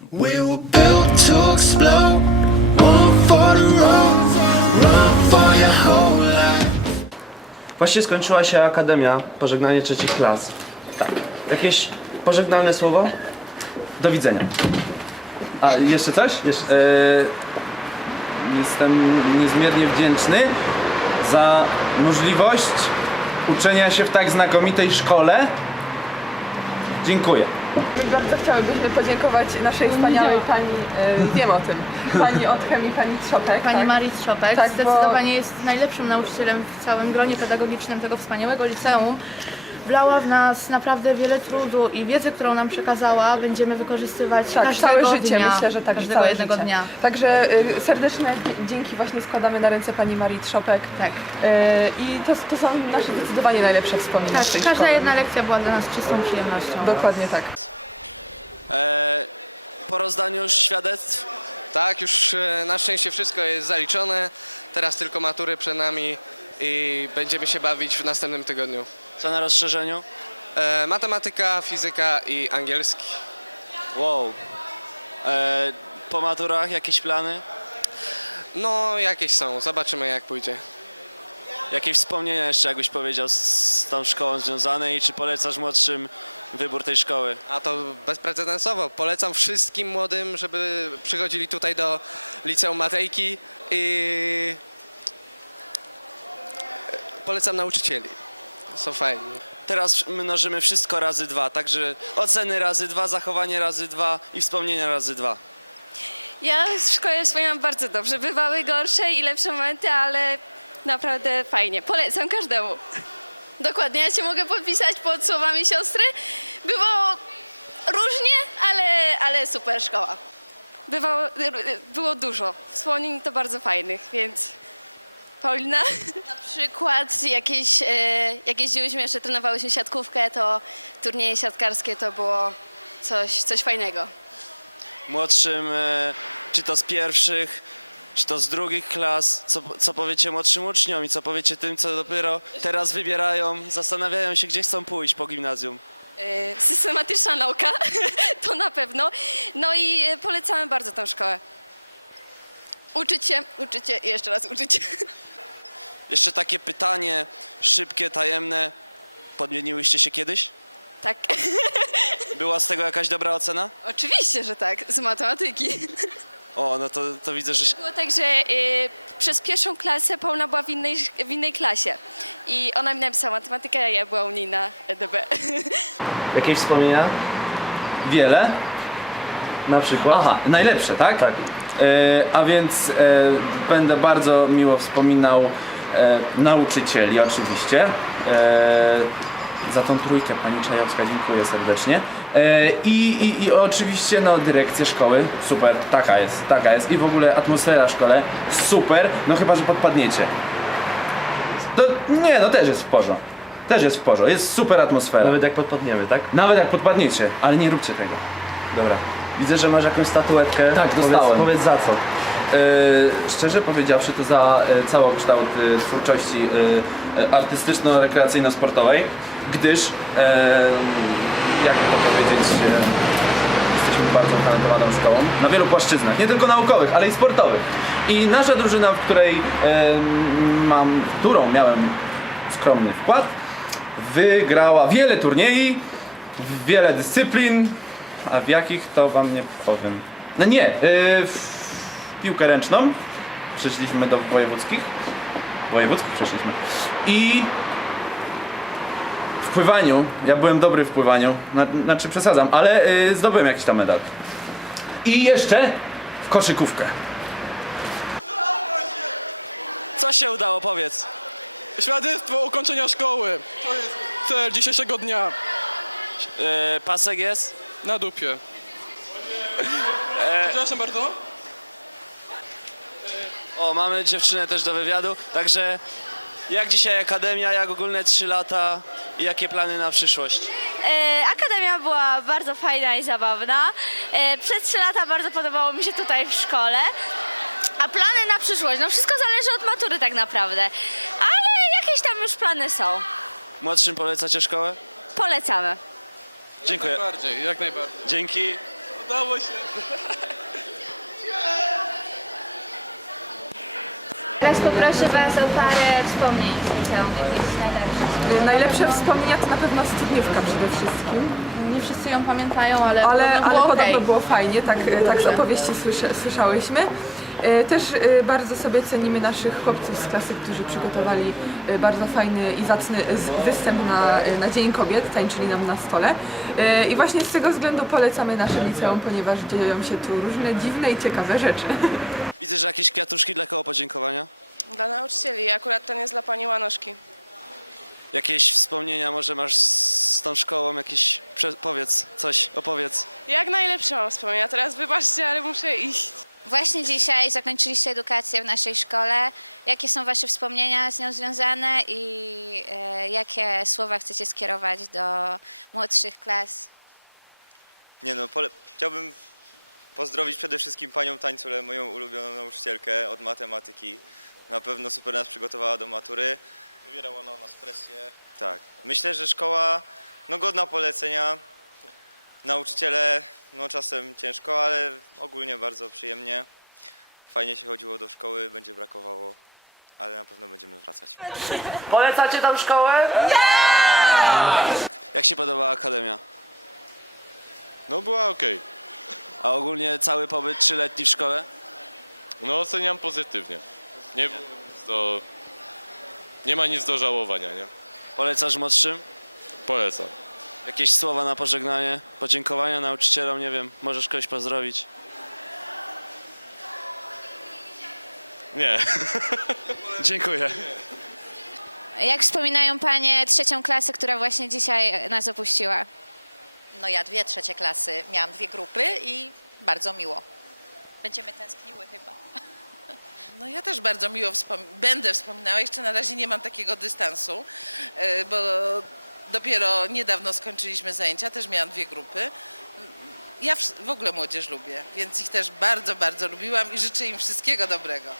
We were built to explode. One for the road, run for your whole life. Właśnie skończyła się Akademia, pożegnanie trzecich klas. Tak. Jakieś pożegnalne słowo? Do widzenia. A, jeszcze coś? Jeszcze, e, jestem niezmiernie wdzięczny za możliwość uczenia się w tak znakomitej szkole. Dziękuję. My bardzo chciałybyśmy podziękować naszej wspaniałej pani, e, wiem o tym, pani od chemii, pani Trzopek. Pani tak? Marii Trzopek Tak, bo- zdecydowanie jest najlepszym nauczycielem w całym gronie pedagogicznym tego wspaniałego liceum. Wlała w nas naprawdę wiele trudu i wiedzę, którą nam przekazała, będziemy wykorzystywać Tak, każdego całe życie, dnia, myślę, że tak, że każdego całe jednego życie. dnia. Także y, serdeczne dzięki właśnie składamy na ręce pani Marii Trzopek. Tak. Y, I to, to są nasze zdecydowanie najlepsze wspomnienia Tak, z tej każda szkoły. jedna lekcja była dla nas czystą przyjemnością. Dokładnie tak. E, po rozdaniu już świadectw, tak, już e, na szczęście wszystko jest zaliczone. Teraz tylko matury przed nami i będziemy się bawić w następnym tygodniu. Co na rozszerzeniu? E, matematyka, fizyka i angielski. Wow. E, po maturach jakieś plany? No, jakieś są, zobaczymy jak pójdzie. Jakieś wspomnienia jeszcze, jakbyś powiedział, z, tą szkołą związane i czy polecasz młodszym wybór tej szkoły? A to bezprecedensowo. Polecam wszystkim młodym, żeby przychodzili tutaj do liceum Matejki i polecam nauczycieli. Są fajni. Teraz mnożymy wszystko razy dwa, także oceny razy dwa, zachowanie razy dwa i wspomnienia razy dwa. Ja w szkole wspominam bardzo dobrze. Bywały gorsze i lepsze momenty, ale naprawdę fajnie. Polecam każdemu. Dokładnie, ja się mogę podpisać pod słowami siostry. Było różnie, ale, ale super szkoła. Bywało, było dużo wspomnień to bardzo fajnych, więc Paulina? Na przykład jakieś, e, jak jeździłyśmy, jeszcze trenowałyśmy siatkówkę, to turnieje siatkarskie to było coś, coś fajnego. Młodszym, e, czy to z pierwszych, czy to z drugich klas, co, co powiecie młodszym uczniom i co powiecie tym, co dopiero teraz wybierają, zastanawiają się, gdzie chcą pójść po gimnazjum? E, systematyczna nauka, to na pewno. No i polecamy bardzo tę szkołę. Uczyć się, uczyć się i jeszcze raz uczyć. Jeszcze takie pytanie, szybkie, tajemne. Podmieniłyście się kiedyś? Tak, Była z tego jakaś dobra ocena? oczywiście, że tak, z matematyki. O, no to, to widzę, że się... Było tak, że e, przez pierwszą klasę Paula była w innej, w innej klasie i ona mi napisała matematykę, a ja była u niej na EDB. Jakieś wspomnienia? Wiele. Na przykład? Aha, najlepsze, tak? Tak. E, a więc e, będę bardzo miło wspominał nauczycieli oczywiście. E, za tą trójkę pani Czajowska dziękuję serdecznie. E, i, i, I oczywiście no dyrekcję szkoły, super, taka jest, taka jest. I w ogóle atmosfera w szkole, super, no chyba, że podpadniecie. To nie, no też jest w porządku. Też jest w porządku, jest super atmosfera. Nawet jak podpadniemy, tak? Nawet jak podpadniecie, ale nie róbcie tego. Dobra. Widzę, że masz jakąś statuetkę. Tak, Powiedz- dostałem. Powiedz za co. Yy, szczerze powiedziawszy, to za yy, całokształt yy, twórczości artystyczno-rekreacyjno-sportowej, gdyż, jak to powiedzieć, jesteśmy bardzo utalentowaną szkołą na wielu płaszczyznach, nie tylko naukowych, ale i sportowych. I nasza drużyna, w której mam, w którą miałem skromny wkład, wygrała wiele turniej, w wiele dyscyplin, a w jakich to wam nie powiem. No nie, piłkę ręczną przeszliśmy do wojewódzkich. Wojewódzkich przeszliśmy. I w pływaniu, ja byłem dobry w pływaniu, na, znaczy przesadzam, ale yy, zdobyłem jakiś tam medal. I jeszcze w koszykówkę. Co się udało, powiedz? Świadectwo ukończenia szkoły. To jest cel dzisiejszego dnia. E, pasek jest? Na dupie. Przepraszam bardzo. O, mamy dziewczynę też do wywiadu, także jak dzisiaj akademia, jak ogólne 3 lata i jakie plany na przyszłość? E, Akademia była bardzo fajna i zabawna. E, Przez trzy lata bardzo podobało mi się tutaj w szkole. A plany na przyszłość? No wszystko zależy od matury tak naprawdę. Ale jakieś tam już plany są. Młodszym polecacie szkołę? Polecamy. Dziękuję. Bardziej, jak najbardziej. Dzięki. Udało się. Teraz poproszę Was o parę wspomnień z liceum. Y, Najlepsze wspomnienia to na pewno studniówka przede wszystkim. Nie wszyscy ją pamiętają, ale, Ale, podobno ale było podobno było fajnie, tak, tak z Dobrze. opowieści słysze, słyszałyśmy. E, Też e, bardzo sobie cenimy naszych chłopców z klasy, którzy przygotowali e, bardzo fajny i zacny z- występ na, e, na Dzień Kobiet, tańczyli nam na stole. E, I właśnie z tego względu polecamy nasze liceum, ponieważ dzieją się tu różne dziwne i ciekawe rzeczy. Widzę, że jakieś kwiatuszki dla koło podziękowania. Dla nauczycieli, akurat ten jest dla pani Łanoszki. Jakieś wspomnienia może masz z tą szkołą, jakieś, prze- powiedz coś, opowiedz. Jak najlepsze mam wspomnienia, teraz wybaczcie, ale muszę iść. Właśnie dzisiaj zakończyliście edukację w naszej szkole. Jakie są Wasze wspomnienia z nią związane i e, jakie słowa chcecie skierować do młodszych klas? Nie no, pole... chciałbym pozdrowić przede wszystkim panią Tańculę, moją ulubioną nauczycielkę od matematyki. Na pewno super nas przygotowała do matury. Wywierała na nas presję. Tak. Myślę, że szkoła no godna polecenia. Nauczyciele no czasem ciężko, ale ogólnie bardzo przyjemnie. Fajnie się chodziło do szkoły, będzie brakowało, ale na pewno będziemy wracać. Polecacie tą szkołę? Jak się podoba akademia? No była okej. A ogólnie cały pobyt trzyletni w szkole? No oceniam pozytywnie. Nie było nic do... Nie ma nic do żałowania, nie? Polecasz młodszym? Polecam. Jakieś słowa na pożegnanie, podziękowania nauczycielom, nie wiem, możesz kogoś pozdrowić. Nie. Dziękuję. Jak wspominają Panie trzecią klasę, która właśnie dzisiaj nas opuściła? No ja dwie trzecie klasy, miałam dwie grupy i bardzo miło. Będziemy tęskniły chyba. No ja też bardzo miło wspom- będę wspominała, jeszcze na razie nie mam takiego dystansu, e, bo dopiero niedawno skończyliśmy zajęcia, też miałam dwie grupy. Ja w ogóle młodzież lubię, więc ich też bardzo, bardzo lubiłam i życzę im wszystkiego dobrego.